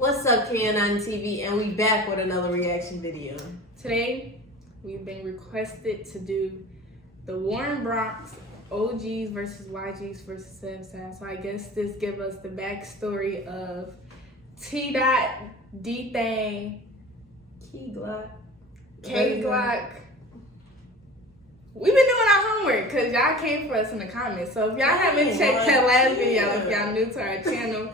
What's up, K9 TV? And we back with another reaction video. Today, we've been requested to do the Warren Bronx OGs versus YGs versus SevSide. So I guess this gives us the backstory of T. Dot, D Thing, Key Glock. K Glock. We've been doing our homework because y'all came for us in the comments. So if y'all haven't checked that last video, if y'all new to our channel,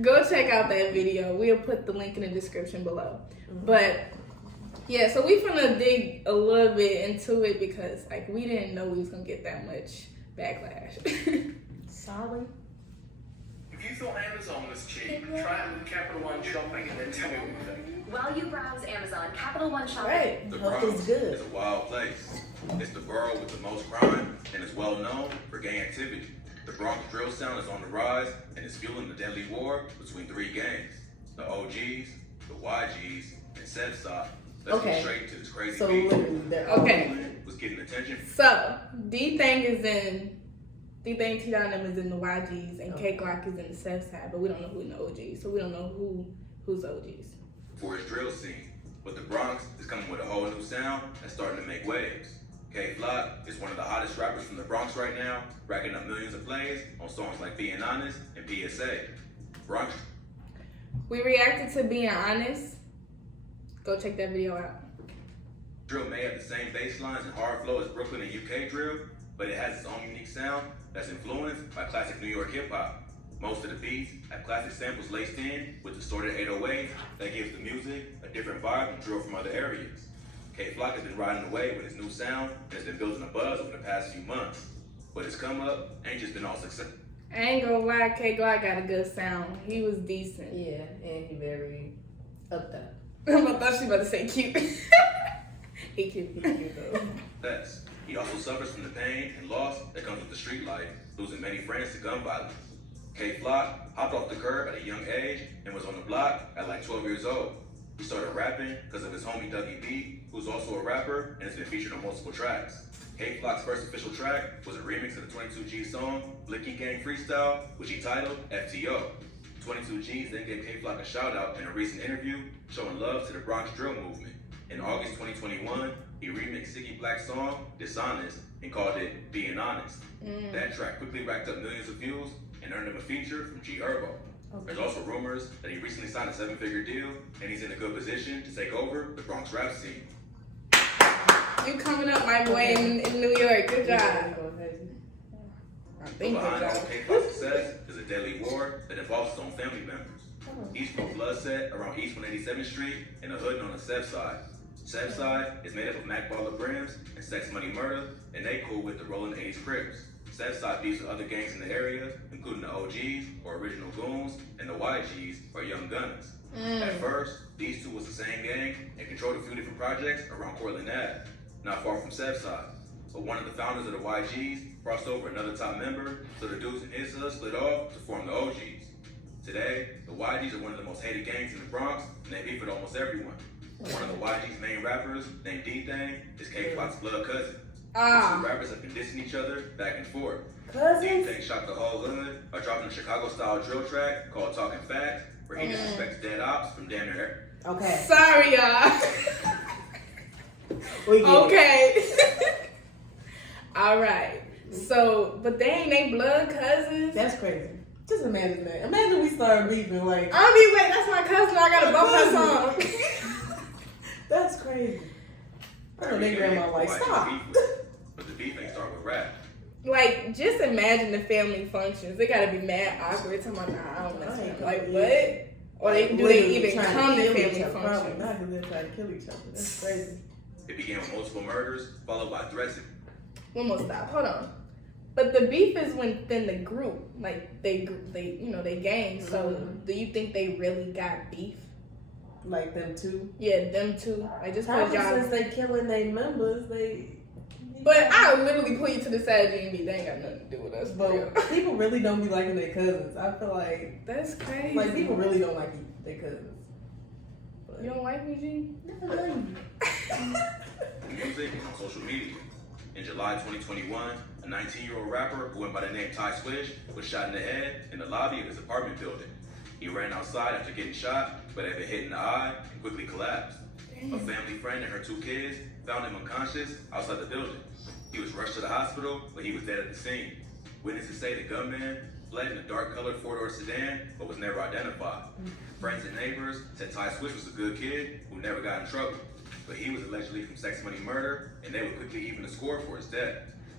go check out that video. We'll put the link in the description below. But yeah, so we finna dig a little bit into it because like we didn't know we was gonna get that much backlash. Sorry. If you thought Amazon was cheap, try it with Capital One Shopping and then tell me what you think. While you browse Amazon, Capital One Shopping. Right. The Hope Bronx it's good. is a wild place. It's the borough with the most crime and is well known for gang activity. The Bronx drill sound is on the rise and is fueling the deadly war between three gangs: the OGs, the YGs, and SevSide. Let's get straight to this crazy So beat. literally, they're Okay. Was getting attention. So D Thing is in D Thing T Dot is in the YGs and K Glock is in the SevSide, but we don't know who in the OGs, so we don't know who's OGs. For his drill scene. But the Bronx is coming with a whole new sound that's starting to make waves. K Glock is one of the hottest rappers from the Bronx right now, racking up millions of plays on songs like Being Honest and PSA. Bronx. We reacted to Being Honest. Go check that video out. Drill may have the same bass lines and hard flow as Brooklyn and UK drill, but it has its own unique sound that's influenced by classic New York hip hop. Most of the beats have classic samples laced in with distorted 808s that gives the music a different vibe than drill from other areas. K Flock has been riding away with his new sound and has been building a buzz over the past few months. But his come up ain't just been all success. I ain't gonna lie, K Glock got a good sound. He was decent. Yeah, and he very up there. I thought she was about to say cute. He cute though. That's. He also suffers from the pain and loss that comes with the street life, losing many friends to gun violence. K Flock hopped off the curb at a young age and was on the block at like 12 years old. He started rapping because of his homie Dougie B, who's also a rapper and has been featured on multiple tracks. K Flock's first official track was a remix of the 22G song Blicky Gang Freestyle, which he titled FTO. 22Gs then gave K Flock a shout out in a recent interview showing love to the Bronx drill movement. In August 2021, he remixed Siggy Black's song Dishonest and called it Being Honest. That track quickly racked up millions of views and earned him a feature from G Herbo. There's also rumors that he recently signed a 7-figure deal and he's in a good position to take over the Bronx rap scene. You coming up, my boy, in New York. Good job. I But think good behind all job. K Flock's success is a deadly war that involves his own family members. He's from Bloodset around East 187th Street in a hood known as SevSide. SevSide is made up of Mac Baller Brims and Sex Money Murder, and they cool with the Rollin' 80s Crips. SevSide beefs with other gangs in the area, including the OGs, or Original Goons, and the YGs, or Young Gunners. At first, these two was the same gang and controlled a few different projects around Cortland Ave, not far from SevSide. But one of the founders of the YGs crossed over another top member, so the dudes in his hood split off to form the OGs. Today, the YGs are one of the most hated gangs in the Bronx, and they beef with almost everyone. One of the YG's main rappers, named D Thing, is K Flock's blood cousin. The two rappers have been dissing each other back and forth. D Thing shot the whole hood by dropping a Chicago-style drill track called Talking Facts, where he disrespects dead ops from damn near. Okay. Sorry, y'all. Okay. All right. So, but they ain't they blood cousins. That's crazy. Just imagine that. Imagine we started beefing like. I mean, wait, that's my cousin. I gotta bump that song. That's crazy. I know their grandma like, stop. But the beef ain't start with rap. Like, just imagine the family functions. They gotta be mad awkward. Talking about, nah, I don't mess with them. Like, what? Or do they even come to family Probably functions? not because they're trying to kill each other. That's crazy. It began with multiple murders, followed by threats. One more stop. Hold on. But the beef is within the group. Like, they gang. So, do you think they really got beef? Like them two. Yeah, them two. Like, just put Probably y'all. since they killing their members, they. But I would literally put you to the side of G&B. They ain't got nothing to do with us. But people really don't be liking their cousins. I feel like That's crazy. like people really don't like their cousins. But You don't like me, G? no, no. Music and on social media. In July 2021, a 19-year-old rapper who went by the name Ty Swish was shot in the head in the lobby of his apartment building. He ran outside after getting shot, but had been hit in the eye and quickly collapsed. A family friend and her 2 kids found him unconscious outside the building. He was rushed to the hospital, but he was dead at the scene. Witnesses say the gunman fled in a dark-colored 4-door sedan, but was never identified. Friends and neighbors said Ty Switch was a good kid who never got in trouble, but he was allegedly from sex money murder, and they would quickly even the score for his death.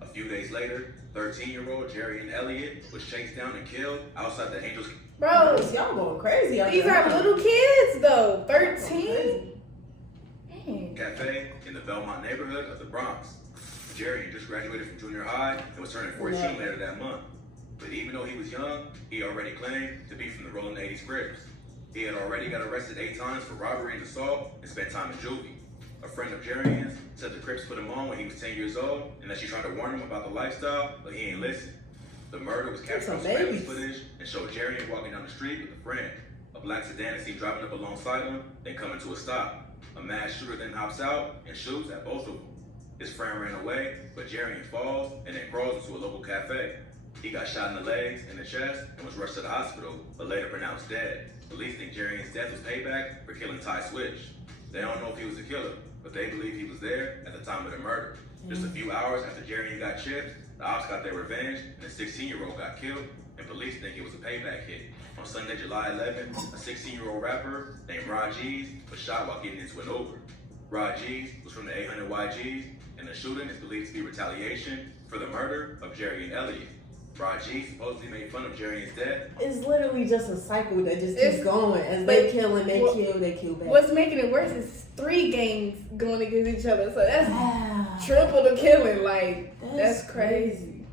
A few days later, 13-year-old Jerry Elliott was chased down and killed outside the Angels. Bro, Y'all going crazy out these there. are little kids though. 13. Dang. Cafe in the Belmont neighborhood of the Bronx. Jerry had just graduated from junior high and was turning 14 later that month. But even though he was young, he already claimed to be from the Rolling 80s Crips. He had already got arrested 8 times for robbery and assault and spent time in juvie. A friend of Jerry's said the Crips put him on when he was 10 years old and that she tried to warn him about the lifestyle, but he ain't listen. The murder was captured on surveillance footage and showed Jerry walking down the street with a friend. A black sedan is seen driving up alongside him, then coming to a stop. A mass shooter then hops out and shoots at both of them. His friend ran away, but Jerry falls and then crawls into a local cafe. He got shot in the legs and the chest and was rushed to the hospital, but later pronounced dead. Police think Jerry's death was payback for killing Ty Switch. They don't know if he was the killer, but they believe he was there at the time of the murder. Just a few hours after Jerry got chipped, the ops got their revenge and a 16-year-old got killed, and police think it was a payback hit. On Sunday, July 11th, a 16-year-old rapper named Rod G's was shot while getting into an Uber. Rod G's was from the 800 YGs, and the shooting is believed to be retaliation for the murder of Jerry and Elliott. Rod G supposedly made fun of Jerry's death. It's literally just a cycle that just keeps going. As they kill and they kill back. What's making it worse is 3 gangs going against each other. So that's triple the killing. Like, that's crazy.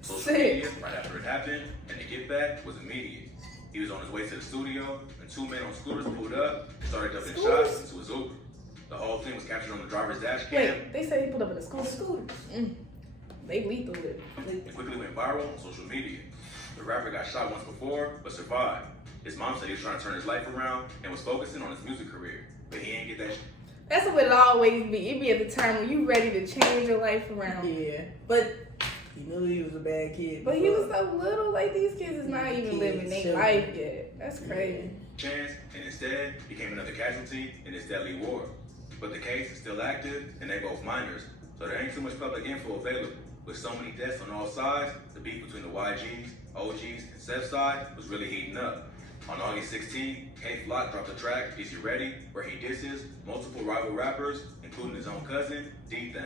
Social media, right after it happened, and the get back was immediate. He was on his way to the studio, and 2 men on scooters pulled up and started dumping shots into his Uber. The whole thing was captured on the driver's dash cam. Wait, they said he pulled up in a scooter. They lethal it. It quickly went viral on social media. The rapper got shot once before, but survived. His mom said he was trying to turn his life around and was focusing on his music career, but he ain't get that. That's what it always be. It be at the time when you ready to change your life around. Yeah, but he knew he was a bad kid. But he was so little. Like, these kids is not even living their life yet. That's crazy. Chance, and instead became another casualty in this deadly war. But the case is still active, and they both minors, so there ain't too much public info available. With so many deaths on all sides, the beef between the YGs, OGs, and SevSide was really heating up. On August 16, K-Flock dropped a track, Is You Ready?, where he disses multiple rival rappers, including his own cousin, D-Thing.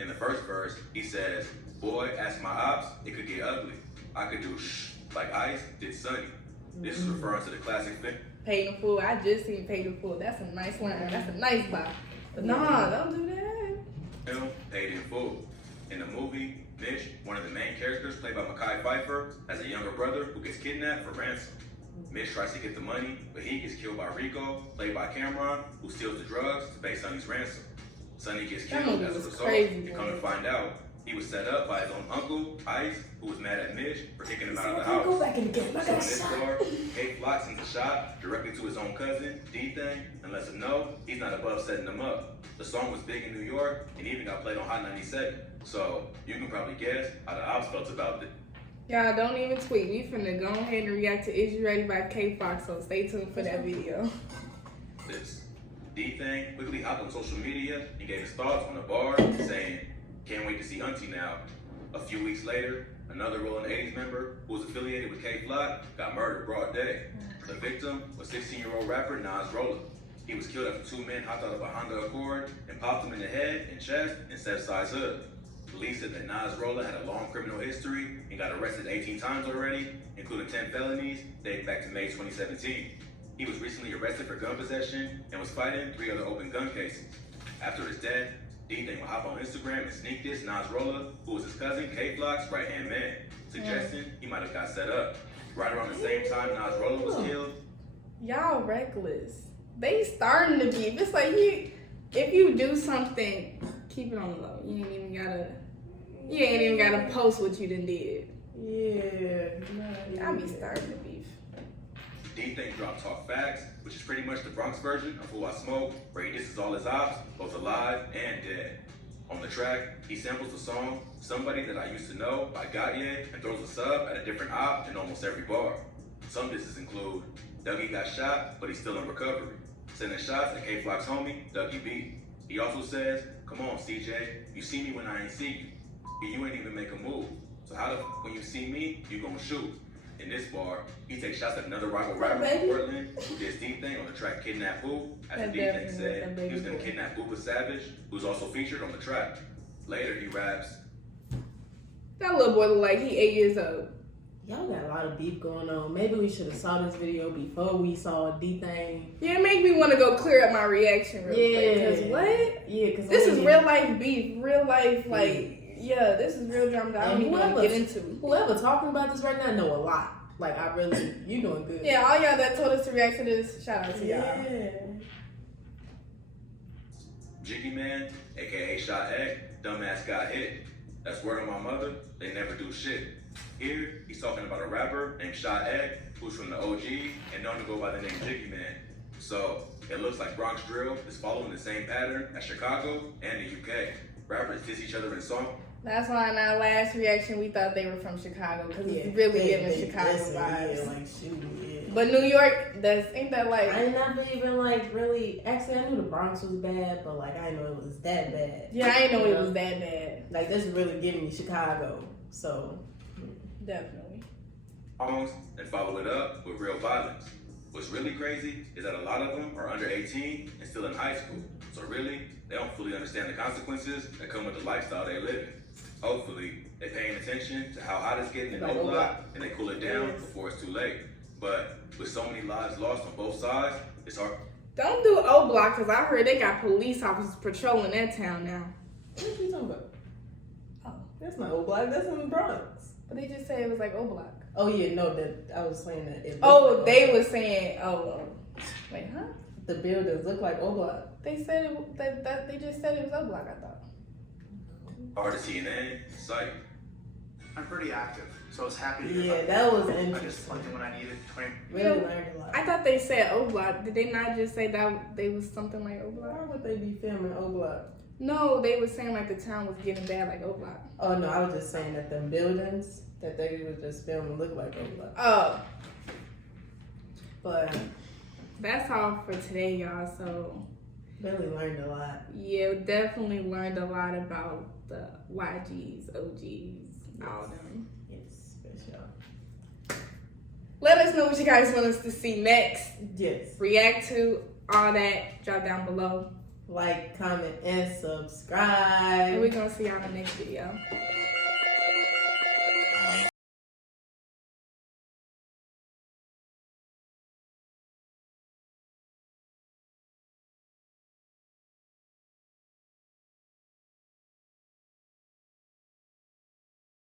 In the first verse, he says, "Boy, ask my ops, it could get ugly. I could do shh like Ice did Sunny." This is referring to the classic film. Paid in Full. I just seen Paid in Full. That's a nice line. That's a nice buy. But nah, don't do that. Film Paid in Full. In the movie, Mitch, one of the main characters, played by Mekhi Phifer, has a younger brother who gets kidnapped for ransom. Mitch tries to get the money, but he gets killed by Rico, played by Cameron, who steals the drugs to pay Sonny's ransom. Sonny gets killed as a result, and come to find out, he was set up by his own uncle, Ice, who was mad at Mitch for kicking him out of the house. Go back in the game. So in this score, K-Flock sends a shot directly to his own cousin, D-Thing, and lets him know he's not above setting him up. The song was big in New York, and even got played on Hot 97. So you can probably guess how the ops felt about it. Y'all don't even tweet. We finna go ahead and react to Is You Ready by K-Fox, so stay tuned for that video. This D-Thing quickly hopped on social media and gave his thoughts on the bar, saying, "Can't wait to see Auntie now." A few weeks later, another Rolling 80s member who was affiliated with K-Flock got murdered broad day. The victim was 16-year-old rapper Nas Rolla. He was killed after 2 men hopped out of a Honda Accord and popped him in the head and chest in SevSide's hood. Police said that Nas Rolla had a long criminal history and got arrested 18 times already, including 10 felonies dating back to May 2017. He was recently arrested for gun possession and was fighting 3 other open gun cases. After his death, D-Thing would hop on Instagram and sneak diss Nas Rolla, who was his cousin K-Flock's right-hand man, suggesting he might have got set up. Right around the same time Nas Rolla was killed. Y'all reckless. They starting to be. It's like if you do something, keep it on the low. You ain't even gotta post what you done did. Yeah. I be starting to beef. D-Thing dropped Talk Facts, which is pretty much the Bronx version of Who I Smoke, where he disses all his ops, both alive and dead. On the track, he samples the song Somebody That I Used to Know by Gautier and throws a sub at a different op in almost every bar. Some disses include Dougie got shot, but he's still in recovery. Sending shots at K-Flock's homie, Dougie B. He also says, come on, CJ, you see me when I ain't see you. You ain't even make a move. So how the when you see me, you gonna shoot? In this bar, he takes shots at another rival rapper from Portland who did his deep thing on the track Kidnap Who, after D-Thing said he was gonna kidnap Booba Savage, who's also featured on the track. Later, he raps, that little boy look like he 8 years old. Y'all got a lot of beef going on. Maybe we should have saw this video before we saw D-Thing. Yeah, it make me want to go clear up my reaction real quick. Cause what? Yeah, because this is real life beef, real life this is real drama that I don't even want to get into. Whoever talking about this right now know a lot. Like I really, you doing good. Yeah, all y'all that told us to react to this, shout out to y'all. Jiggy Man, aka Shot Egg, dumbass got hit. That's word on my mother, they never do shit. Here, he's talking about a rapper named Shot Egg, who's from the OG and known to go by the name Jiggy Man. So, it looks like Bronx drill is following the same pattern as Chicago and the UK. Rappers diss each other in song. That's why in our last reaction we thought they were from Chicago because it's really giving Chicago vibes. Yeah, like shoot, But New York, ain't that like? I never even like really. Actually, I knew the Bronx was bad, but like I didn't know it was that bad. Yeah, I didn't know it was that bad. Like this is really giving me Chicago. So definitely. Songs and follow it up with real violence. What's really crazy is that a lot of them are under 18 and still in high school. So really, they don't fully understand the consequences that come with the lifestyle they live in. Hopefully, they're paying attention to how hot it's getting in O-Block and they cool it down before it's too late. But with so many lives lost on both sides, it's hard. Don't do O-Block because I heard they got police officers patrolling that town now. what are you talking about? Oh, That's not O-Block. That's in the Bronx. but they just said it was like O-Block. Oh yeah, no, that I was saying that. They were saying, wait, huh? The buildings look like O-Block. They said that they just said it was O-Block. I thought. Hard to CNN, site. I'm pretty active, so I was happy to Yeah, that was I just interesting. plugged in when I needed. Really learned a lot. I thought they said O-Block. Did they not just say that they was something like O-Block? Why would they be filming O-Block? No, they were saying like the town was getting bad like O-Block. Oh no, I was just saying that the buildings that they was just filming look like O-Block. Oh, But that's all for today, y'all. So really learned a lot. yeah, definitely learned a lot about the YGs, OGs, all them. Yes, for sure. Let us know what you guys want us to see next. Yes. React to all that. Drop down below. Like, comment, and And subscribe. we're gonna see y'all in the next video.